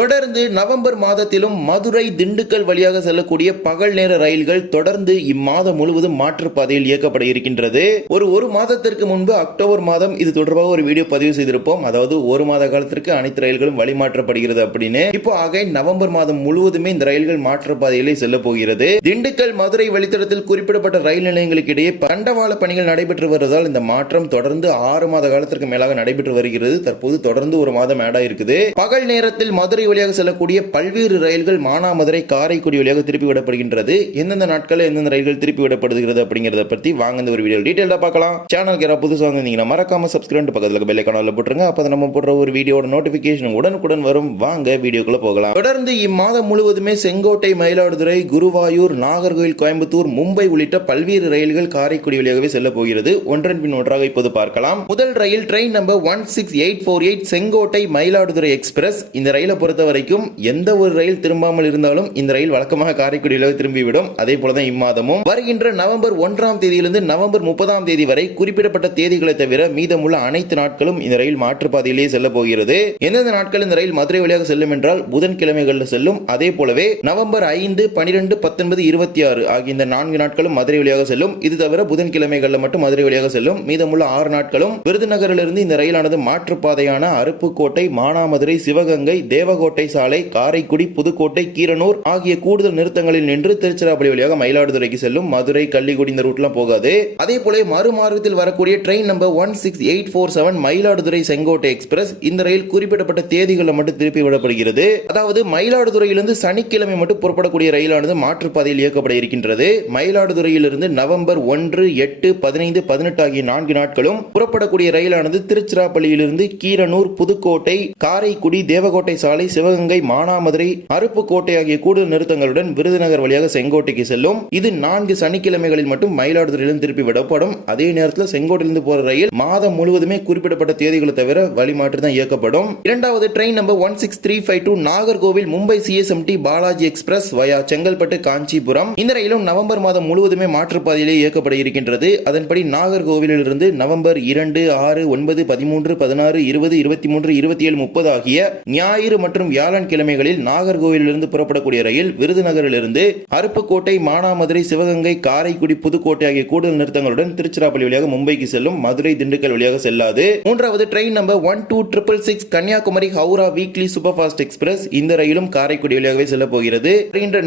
தொடர்ந்து நவம்பர் மாதத்திலும் மதுரை திண்டுக்கல் வழியாக செல்லக்கூடிய பகல் நேர ரயில்கள் தொடர்ந்து இம்மாதம் முழுவதும் மாற்றுப்பாதையில் இயக்கப்பட இருக்கின்றது. ஒரு மாதத்திற்கு முன்பு அக்டோபர் மாதம் இது தொடர்பாக ஒரு வீடியோ பதிவு செய்திருப்போம். அதாவது ஒரு மாத காலத்திற்கு அனைத்து ரயில்களும் வழிமாற்றப்படுகிறது அப்படின்னு. இப்போ ஆக நவம்பர் மாதம் முழுவதுமே இந்த ரயில்கள் மாற்றுப்பாதையிலே செல்ல போகிறது. திண்டுக்கல் மதுரை வழித்தடத்தில் குறிப்பிடப்பட்ட ரயில் நிலையங்களுக்கு இடையே தண்டவாள பணிகள் நடைபெற்று வருவதால் இந்த மாற்றம் தொடர்ந்து 6 மாத காலத்திற்கு மேலாக நடைபெற்று வருகிறது. தற்போது தொடர்ந்து ஒரு மாதம் ஆட் ஆயிருக்குது. பகல் நேரத்தில் மதுரை வழியாக செல்லக்கூடிய பல்வேறு ரயில்கள் மானாமதுரை காரைக்குடி வழியாக திருப்பி விடப்படுகின்றது. எந்தெந்த நாட்களில் எந்தெந்த ரயில்கள் திருப்பி விடப்படுகிறது அப்படிங்கறத பத்தி வாங்க இந்த ஒரு வீடியோ டீடைலா பார்க்கலாம். சேனலுக்கு யாராவது புதுசா வந்தீங்கன்னா மறக்காம சப்ஸ்கிரைப் பக்கத்துல பெல் ஐகானை போட்டுருங்க. அப்பதான் நம்ம போடுற ஒரு வீடியோட நோட்டிபிகேஷன் உடனுக்குடன் வரும். வாங்க வீடியோக்குள்ள போகலாம். தொடர்ந்து இம்மாதம் முழுவதுமே செங்கோட்டை, மயிலாடுதுறை, குருவாயூர், நாகர்கோவில், கோயம்புத்தூர், மும்பை உள்ளிட்ட பல்வேறு ரயில்கள் காரைக்குடி வழியாகவே செல்ல போகிறது. ஒன்றன் பின் ஒன்றாக இப்போது பார்க்கலாம். முதல் ரயில் train number 16848 Sengottai Mayiladuthurai express. இந்த ரயிலை பொறுத்த வரைக்கும் எந்த ஒரு ரயில் திரும்பாமல் இருந்தாலும் இந்த ரயில் வழக்கமாக காரைக்குடியில் திரும்பிவிடும். அதே போலதான் இம்மாதமும் வருகின்ற நவம்பர் 1ஆம் தேதியிலிருந்து நவம்பர் 30ஆம் தேதி வரை குறிப்பிடப்பட்ட தேதிகளை தவிர மீதமுள்ள அனைத்து நாட்களும் இந்த ரயில் மாற்றுப்பாதையிலேயே செல்ல போகிறது. எந்தெந்த நாட்கள் இந்த ரயில் மதுரை வழியாக செல்லும் என்றால் புதன்கிழமைகளில் செல்லும். அதே போலவே நவம்பர் 5, 12, 19, 26 ஆகிய இந்த 4 நாட்களும் மதுரை வழியாக செல்லும். இது தவிர புதன்கிழமைகளில் மட்டும் மதுரை வழியாக செல்லும். மீதமுள்ள 6 நாட்களும் விருதுநகரிலிருந்து இந்த ரயிலானது மாற்றுப்பாதையான அருப்புக்கோட்டை, மானாமதுரை, சிவகங்கை, தேவகோட்டை சாலை, காரைக்குடி, புதுக்கோட்டை, கீரனூர் ஆகிய கூடுதல் நிறுத்தங்களில் நின்று திருச்சிராப்பள்ளி வழியாக மயிலாடுதுறைக்கு செல்லும். மதுரை, கள்ளிக்குடி இந்த ரூட்லாம் போகாது. அதே போல மறுமார்க்கத்தில் வரக்கூடிய train number 16847 Mayiladuthurai Sengottai express. இந்த ரயில் குறிப்பிடப்பட்ட தேதிகளில் மட்டும் திருப்பி விடப்படுகிறது. அதாவது மயிலாடுதுறையிலிருந்து சனிக்கிழமை மட்டும் புறப்படக்கூடிய ரயிலானது மாற்றுப்பாதையில் இயக்கப்பட இருக்கின்றது. மயிலாடுதுறையிலிருந்து நவம்பர் 1, 8, 15, 18 ஆகிய 4 நாட்களும் புறப்படக்கூடிய ரயிலானது திருச்சிராப்பள்ளியிலிருந்து கீரனூர், புதுக்கோட்டை, காரைக்குடி, தேவகோட்டை சாலை, சிவகங்கை, மானாமதுரை, அருப்புக்கோட்டை ஆகிய கூடுதல் நிறுத்தங்களுடன் விருதுநகர் வழியாக செங்கோட்டைக்கு செல்லும். இது 4 சனிக்கிழமைகளில் மட்டும் மயிலாடுதுறையிலிருந்து திருப்பி விடப்படும். அதே நேரத்தில் செங்கோட்டையிலிருந்து போற ரயில் மாதம் முழுவதுமே குறிப்பிடப்பட்ட தேதிகளை தவிர வழிமாற்றி தான் இயக்கப்படும். இரண்டாவது train number 16352 Nagercoil Mumbai CSMT Balaji express via Chengalpattu, Kanchipuram. இந்த ரயிலும் நவம்பர் மாதம் முழுவதுமே மாற்றுப்பாதையிலே இயக்கப்பட இருக்கின்றது. அதன்படி நாகர்கோவிலிருந்து நவம்பர் 2, 6, 9, 13, 16, 20, 23, 27, 30 ஆகிய ஞாயிறு மற்றும் வியாழன் கிழமைகளில் நாகர்கோவிலிருந்து புறப்படக்கூடிய ரயில் விருதுநகரிலிருந்து அருப்புக்கோட்டை, மானாமதுரை, சிவகங்கை, காரைக்குடி, புதுக்கோட்டை ஆகிய கூடுதல் நிறுத்தங்களுடன் திருச்சிராப்பள்ளி வழியாக மும்பைக்கு செல்லும். மதுரை, திண்டுக்கல் வழியாக செல்லாது. மூன்றாவது train number 12666 Kanyakumari Howrah weekly super fast express. இந்த ரயிலும் காரைக்குடி வழியாகவே செல்ல போகிறது.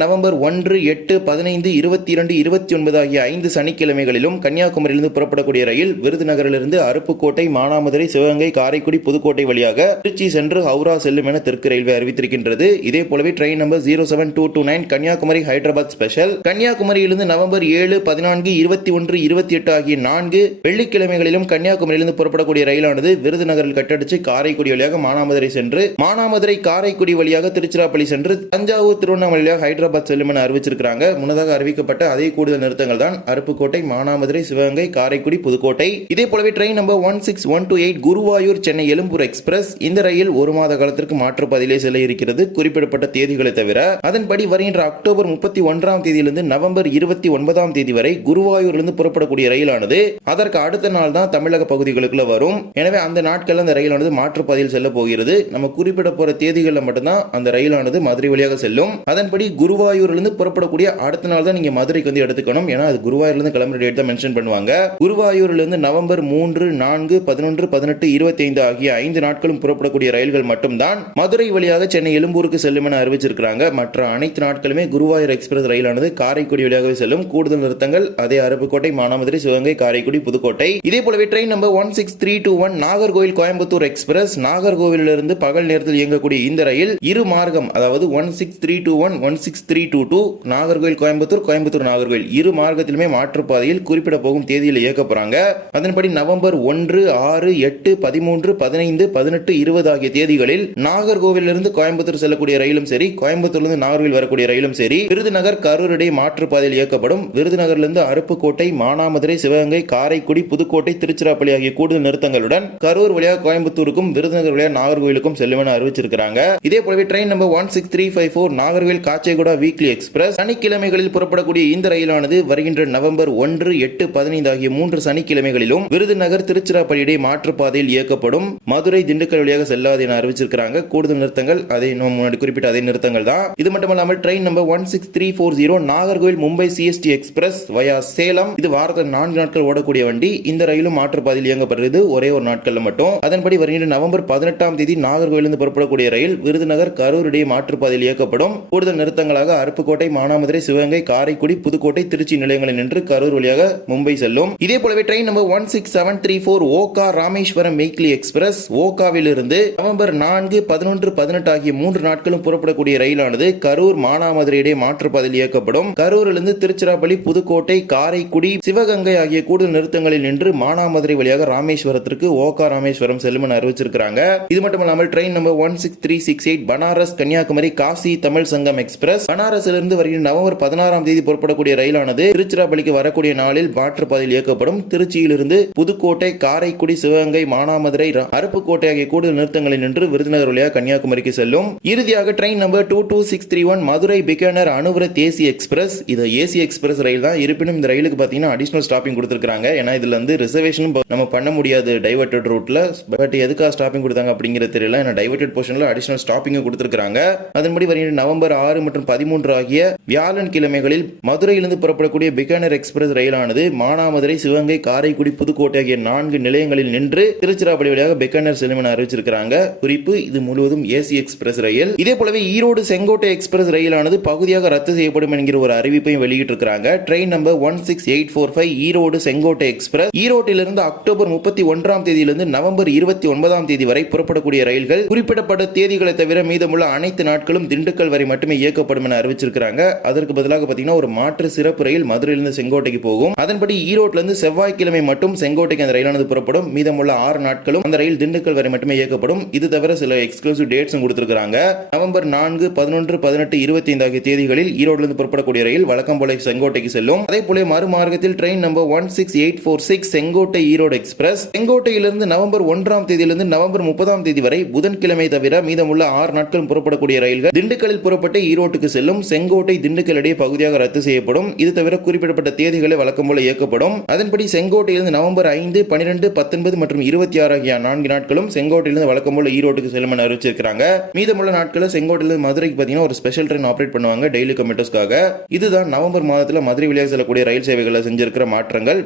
நவம்பர் 1, 8, 15, 22, 29 ஆகிய 5 சனிக்கிழமைகளிலும் கன்னியாகுமரியிலிருந்து புறப்படக்கூடிய ரயில் விருதுநகரிலிருந்து அருப்புக்கோட்டை, மானாமதுரை, சிவகங்கை, காரைக்குடி, புதுக்கோட்டை வழியாக திருச்சி சென்று ஹவுரா செல்லும் என தெற்கு ரயில்வே அறிவித்திருக்கின்றது. இதே போலவே train number 07229 Kanyakumari Hyderabad special. கன்னியாகுமரியிலிருந்து நவம்பர் 7, 14, 21, 28 ஆகிய 4 வெள்ளிக்கிழமைகளிலும் கன்னியாகுமரியிலிருந்து புறப்படக்கூடிய ரயிலானது விருதுநகரில் கட்டடிச்சு காரைக்குடி வழியாக மானாமதுரை சென்று மானாமதுரை, காரைக்குடி வழியாக திருச்சிராப்பள்ளி சென்று தஞ்சாவூர், திருவண்ணாமலை வழியாக ஹைதராபாத் செல்லும் என அறிவிச்சிருக்காங்க. முன்னதாக அறிவிக்கப்பட்ட அதே கூடுதல் நிறுத்தங்கள் தான் அருப்புக்கோட்டை, மானாமதுரை, சிவகங்கை, காரைக்குடி, புதுக்கோட்டை. இதே போலவே train number 16128 Guruvayur Chennai Egmore express. இந்த ரயில் ஒரு மாத காலத்திற்கு மாற்றுப்பாதையிலே செல்ல இருக்கிறது குறிப்பிடப்பட்ட தேதிகளை தவிர. அதன்படி வருகின்ற அக்டோபர் 31ஆம் தேதியிலிருந்து நவம்பர் 29ஆம் தேதி வரை குருவாயூரிலிருந்து புறப்படக்கூடிய ரயிலானது அதற்கு அடுத்த நாள் தான் தமிழக பகுதிகளுக்குள்ள வரும். எனவே அந்த நாட்கள் அந்த ரயிலானது மாற்றுப்பாதையில் செல்ல போகிறது. நம்ம குறிப்பிட போற தேதிகளில் மட்டும்தான் அந்த ரயிலானது மதுரை வழியாக செல்லும். அதன்படி குருவாயூரிலிருந்து புறப்படக்கூடிய அடுத்த நாள் தான் நீங்க மதுரைக்கு வந்து எடுத்துக்கணும். ஏன்னா அது குருவாயூரிலிருந்து கிளம்புற டேட் தான் மென்ஷன் பண்ணுவாங்க. குருவாயூரிலிருந்து நவம்பர் 3, 4, 11, 18, 25 ஆகிய 5 நாட்களும் புறப்படக்கூடிய ரயில்கள் மட்டும்தான் மதுரை வழியாக சென்னை எழும்பூருக்கு செல்லும் என அறிவிச்சிருக்காங்க. மற்ற அனைத்து நாட்களுமே குருவாயூர் எக்ஸ்பிரஸ் ரயிலானது காரைக்குடி வழியாகவே செல்லும். கூடுதல் நிறுத்தங்கள் அதே அருப்புக்கோட்டை, மானாமதுரை, சிவகங்கை, காரைக்குடி, புதுக்கோட்டை. இதே போலவே train number 16321 Nagercoil Coimbatore express. நாகர்கோவிலிருந்து பகல் நேரத்தில் இயங்கக்கூடிய இந்த ரயில் இரு மார்க்கம், அதாவது 16321, 16322 நாகர்கோவில் கோயம்புத்தூர், கோயம்புத்தூர் நாகர்கோவில் இரு மார்க்கத்திலுமே மாற்றுப்பாதையில் குறிப்பிட போகும் தேதியில் இயக்க போறாங்க. அதன்படி நவம்பர் 1, 6, 8, 13, 15, 18, 20 ஆகிய தேதிகளில் நாகர்கோவிலிருந்து கோயம்புத்தூர் செல்லக்கூடிய ரயிலும் சரி, கோயம்புத்தூரிலிருந்து நாகர்கோவில் வரக்கூடிய ரயிலும் சரி விருதுநகர், கரூர் இடையே மாற்றுப்பாதையில் இயக்கப்படும். விருதுநகரிலிருந்து அருப்புக்கோட்டை, மானாமதுரை, சிவகங்கை, காரைக்குடி, புதுக்கோட்டை, திருச்சிராப்பள்ளி ஆகிய கூடுதல் நிறுத்தங்களுடன் கரூர் வழியாக கோயம்புத்தூருக்கும் விருதுநகர் வழியாக நாகர்கோவிலுக்கும் செல்லும் என அறிவிச்சிருக்காங்க. இதே போலவே train number 16354 Nagercoil Kacheguda weekly express. சனிக்கிழமைகளில் புறப்படக்கூடிய இந்த ரயிலானது வருகின்ற நவம்பர் 1, 8, 15 ஆகிய 3 சனிக்கிழமைகளிலும் விருதுநகர், திருச்சிராப்பள்ளி இடையே மாற்றுப்பாதையில் இயக்கப்படும். மதுரை, திண்டுக்கல் வழியாக செல்லாது என அறிவிச்சிருக்காங்க. கூடுதல் நிறுத்தங்கள் அதே முன்னாடி குறிப்பிட்ட அதே நிறுத்தங்கள் தான். இது மட்டுமல்லாமல் train number 16340 Nagercoil Mumbai CST express via Salem, இது வாரத்தில் 4 நாட்கள் ஓடக்கூடிய வண்டி. இந்த ரயிலும் மாற்றுப்பாதையில் இயங்கப்படுறது ஒரே ஒரு நாட்கள்ல மட்டும். அதன்படி வருகின்ற நவம்பர் 18ஆம் தேதி நாகர்கோவிலிருந்து புறப்படக்கூடிய ரயில் விருதுநகர் கரூர் இடையே மாற்றுப்பாதையில் இயக்கப்படும். கூடுதல் நிறுத்தங்களாக அருப்புக்கோட்டை, மானாமதுரை, சிவகங்கை, காரைக்குடி, புதுக்கோட்டை, திருச்சி நிலையங்களில் நின்று கரூர் வழியாக மும்பை செல்லும். இதே போலவே train number 16734 Okha Rameswaram weekly express ஓகாவில் இருந்து நவம்பர் 4, 11, 18 ஆகிய 3 நாட்களும் புறப்படக்கூடிய ரயிலானது கரூர், மானாமதுரை இடையே மாற்றுப்பாதையில் இயக்கப்படும். கரூரிலிருந்து திருச்சிராப்பள்ளி, புதுக்கோட்டை, காரைக்குடி, சிவகங்கை ஆகிய கூடுதல் நிறுத்தங்களில் நின்று மானாமதுரை வழியாக ராமேஸ்வரத்திற்கு ஓகா ராமேஸ்வரம் செல்லும் என அறிவிச்சிருக்காங்க. இது மட்டுமல்லாமல் ட்ரெயின் நம்பர் 16368 பனாரஸ் கன்னியாகுமரி காசி தமிழ் சங்கம் எக்ஸ்பிரஸ் பனாரஸிலிருந்து வருகிற நவம்பர் 16ஆம் தேதி புறப்படக்கூடிய ரயிலானது திருச்சிராப்பள்ளிக்கு வரக்கூடிய நாளில் மாற்றுப்பாதையில் இயக்கப்படும். திருச்சியிலிருந்து புதுக்கோட்டை, காரைக்குடி, சிவகங்கை, மானாமதுரை, அருப்புக்கோட்டை ஆகிய கூடுதல் நிறுத்தங்களில் நின்று விருதுநகர் வழியாக கன்னியாகுமரிக்கு செல்லும். இறுதியாக train number 22631 Madurai Bikaner Anuvrat AC express, இது ஏசி எக்ஸ்பிரஸ் ரயில் தான். இருப்பினும் இந்த ரயிலுக்கு பாத்தீங்கன்னா அடிஷனல் ஸ்டாப்பிங் கொடுத்திருக்காங்க. ஏன்னா இதுல வந்து ரிசர்வேஷனும் நம்ம பண்ண முடியாது டைவர்டட் ரூட்ல. பட் எதுக்காக ஸ்டாப்பிங் கொடுத்தாங்க அப்படிங்கிறது தெரியல. ஏன்னா டைவர்டட் போர்ஷன்ல அடிஷனல் ஸ்டாப்பிங் கொடுத்திருக்காங்க. அதன்படி வருகிற நவம்பர் 6 மற்றும் 13 ஆகிய வியாழன் கிழமைகளில் மதுரையிலிருந்து புறப்படக்கூடிய பிகானர் எக்ஸ்பிரஸ் ரயிலானது மானாமதுரை, சிவகங்கை, காரைக்குடி, புதுக்கோட்டை ஆகிய 4 நிலையங்களில் நின்று திருச்சிராப்பள்ளி வழியாக பிகானர் செல்லும் என அறிவிச்சிருக்காங்க. குறிப்பு, இது முழுவதும் ஏசி எக்ஸ்பிரஸ் ரயில். இதே போலவே ஈரோடு செங்கோட்டை எக்ஸ்பிரஸ் ரயிலானது பகுதியாக ரத்து செய்யப்படும் என்கிற ஒரு அறிவிப்பையும் வெளியிட்டிருக்கிறாங்க. Train number 16845 Erode Sengottai express ஈரோட்டிலிருந்து அக்டோபர் 31ஆம் தேதியிலிருந்து நவம்பர் 29ஆம் தேதி வரை புறப்படக்கூடிய ரயில்கள் குறிப்பிடப்பட்ட தேதிகளை தவிர மீதமுள்ள அனைத்து நாட்களும் திண்டுக்கல் வரை மட்டுமே இயக்கப்படும் என அறிவிச்சிருக்காங்க. அதற்கு பதிலாக பாத்தீங்கன்னா ஒரு மாற்று சிறப்பு ரயில் மதுரையிலிருந்து செங்கோட்டைக்கு போகும். அதன்படி ஈரோட்டிலிருந்து செவ்வாய்க்கிழமை மட்டும் செங்கோட்டைக்கு அந்த ரயிலானது புறப்படும். மீதமுள்ள 6 நாட்களும் அந்த ரயில் திண்டுக்கல் வரை மட்டுமே இயக்கப்படும். இது தவிர சில எக்ஸ்க்ளூசிவ் டேட்ஸும் கொடுத்திருக்காங்க. நவம்பர் 4, 11, 18, 25 ஆகிய தேதிகளில் ஈரோட்டிலிருந்து புறப்படக்கூடிய ரயில் வழக்கம் போல செங்கோட்டைக்கு செல்லும். அதே போல மறுமார்க்கத்தில் train number 16846 Sengottai Erode express செங்கோட்டையிலிருந்து நவம்பர் 1ஆம் தேதியிலிருந்து நவம்பர் 30ஆம் தேதி வரை புதன்கிழமை தவிர மீதமுள்ள 6 நாட்களும் புறப்படக்கூடிய ரயில்கள் திண்டுக்கல்லில் புறப்பட்டு ஈரோட்டுக்கு செல்லும். செங்கோட்டை திண்டுக்கல் இடையே பகுதியாக ரத்து செய்யப்படும். இது தவிர குறிப்பிடப்பட்ட தேதிகளை வழக்கம் போல இயக்கப்படும். அதன்படி செங்கோட்டையிலிருந்து நவம்பர் 5, 12, 19 மற்றும் 26 ஆகிய 4 நாட்களும் செங்கோட்டையிலிருந்து வழக்கம் போல ஈரோட்டுக்கு செல்லும் என அறிவிச்சிருக்காங்க. மீதமுள்ள நாட்களில் செங்கோட்டையிலிருந்து மதுரைக்கு பாத்தீங்கன்னா ஒரு ஸ்பெஷல் ட்ரெயின் ஆபரேட் பண்ணுவாங்க டெய்லி கம்யூட்டர்ஸ்க்காக. இதுதான் நவம்பர் மாதத்தில் மதுரை வழியாக செல்லக்கூடிய ரயில் சேவைகளை செஞ்சிருக்கிற மாற்றங்கள்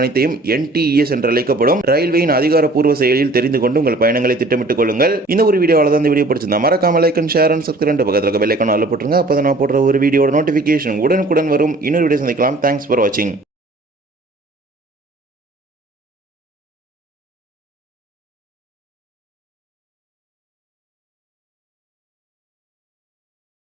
அனைத்தையும் NTES என்று அழைக்கப்படும் ரயில்வேயின் அதிகாரப்பூர்வ செயலில் தெரிந்து கொண்டு உங்கள் பயணங்களை திட்டமிட்டுக் கொள்ளுங்கள். இந்த ஒரு வீடியோ அவ்வளவுதான். இந்த வீடியோ பிடிச்சிருந்தா மறக்காம like and share and subscribe பக்கத்துல பெல் ஐகான் ஆல் போட்டுருங்க. அப்பதான் நான் போடுற ஒரு வீடியோட நோட்டிபிகேஷன் உடனுக்குடன் வரும். இன்னொரு வீடியோ சந்திக்கலாம். தேங்க்ஸ் ஃபார் வாட்சிங்.